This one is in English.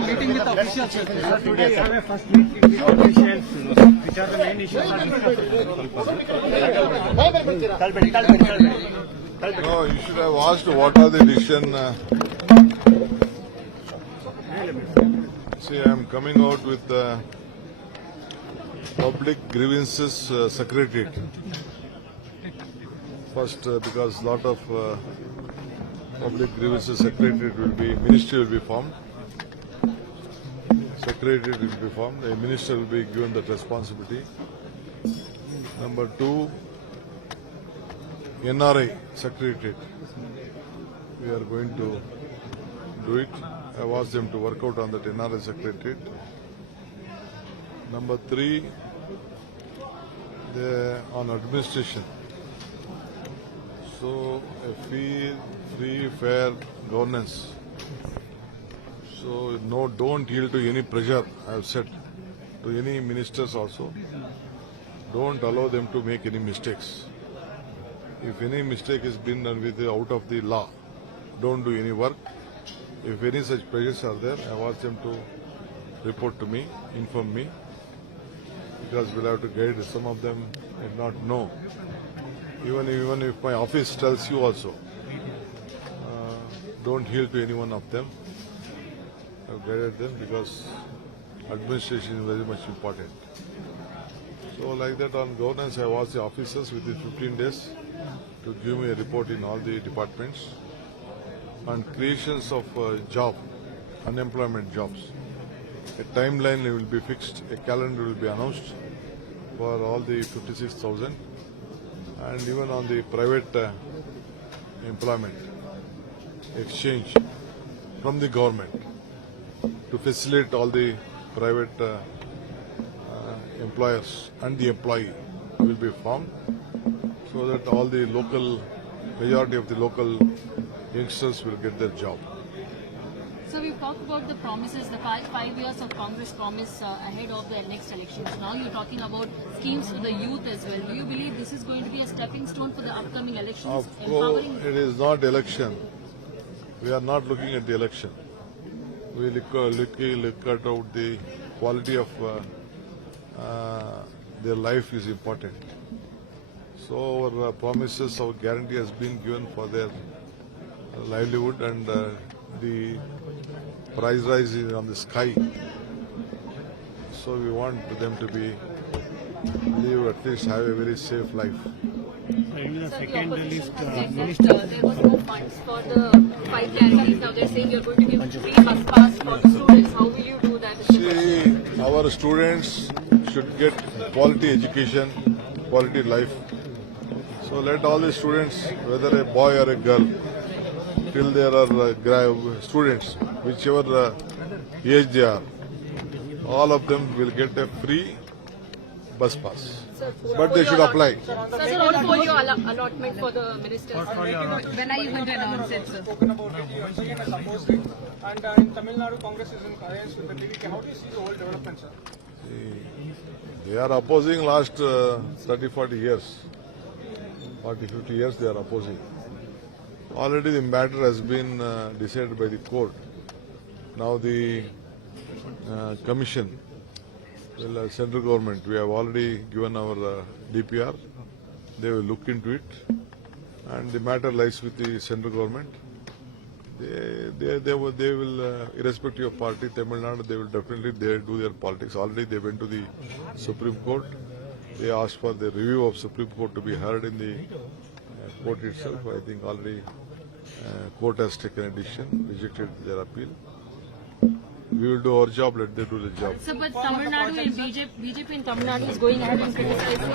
Meeting with officials. Sir, today you have a first meeting with officials, which are the main issues are discussed. No, you should have asked what are the decision. See, I am coming out with the public grievances secretariat. First, because lot of public grievances secretariat will be, ministry will be formed. Secretariat will be formed. A minister will be given that responsibility. Number two, NRI secretariat. We are going to do it. I have asked them to work out on that NRI secretariat. Number three, on administration. So a free, fair governance. So no, don't yield to any pressure. I have said to any ministers also, don't allow them to make any mistakes. If any mistake has been done with out of the law, don't do any work. If any such pressures are there, I have asked them to report to me, inform me, because we'll have to guide. Some of them did not know. Even if my office tells you also, don't yield to any one of them. I have guided them because administration is very much important. So like that on governance, I have asked the officers within 15 days to give me a report in all the departments on creations of job, unemployment jobs. A timeline will be fixed, a calendar will be announced for all the 56,000, and even on the private employment exchange from the government to facilitate all the private employers and the employee will be formed so that all the majority of the local youngsters will get their job. So we've talked about the promises, the 5 years of Congress promise ahead of the next elections. Now you're talking about schemes for the youth as well. Do you believe this is going to be a stepping stone for the upcoming elections? Of course, it is not election. We are not looking at the election. We look at out the quality of their life is important. So our promises, our guarantee has been given for their livelihood, and the price rise is on the sky. So we want them to live, at least have a very safe life. In the second list, there was no funds for the 5 guarantees. Now they're saying you're going to give free bus pass for the students. How will you do that? See, our students should get quality education, quality life. So let all the students, whether a boy or a girl, till there are students, whichever age they are, all of them will get a free bus pass. But they should apply. Sir, portfolio allotment for the ministers. When are you going to announce it, sir? spoken about it, you are again opposing, and in Tamil Nadu, Congress is in alliance with the DDK. How do you see the whole development, sir? They are opposing last 30-40 years. 40-50 years they are opposing. Already the matter has been decided by the court. Now the commission, central government, we have already given our DPR. They will look into it, and the matter lies with the central government. They will, irrespective of party, Tamil Nadu, they will definitely do their politics. Already they went to the Supreme Court. They asked for the review of Supreme Court to be heard in the court itself. I think already court has taken a decision, rejected their appeal. We will do our job, let them do the job. Sir, but Tamil Nadu and BJP in Tamil Nadu is going ahead and criticizing.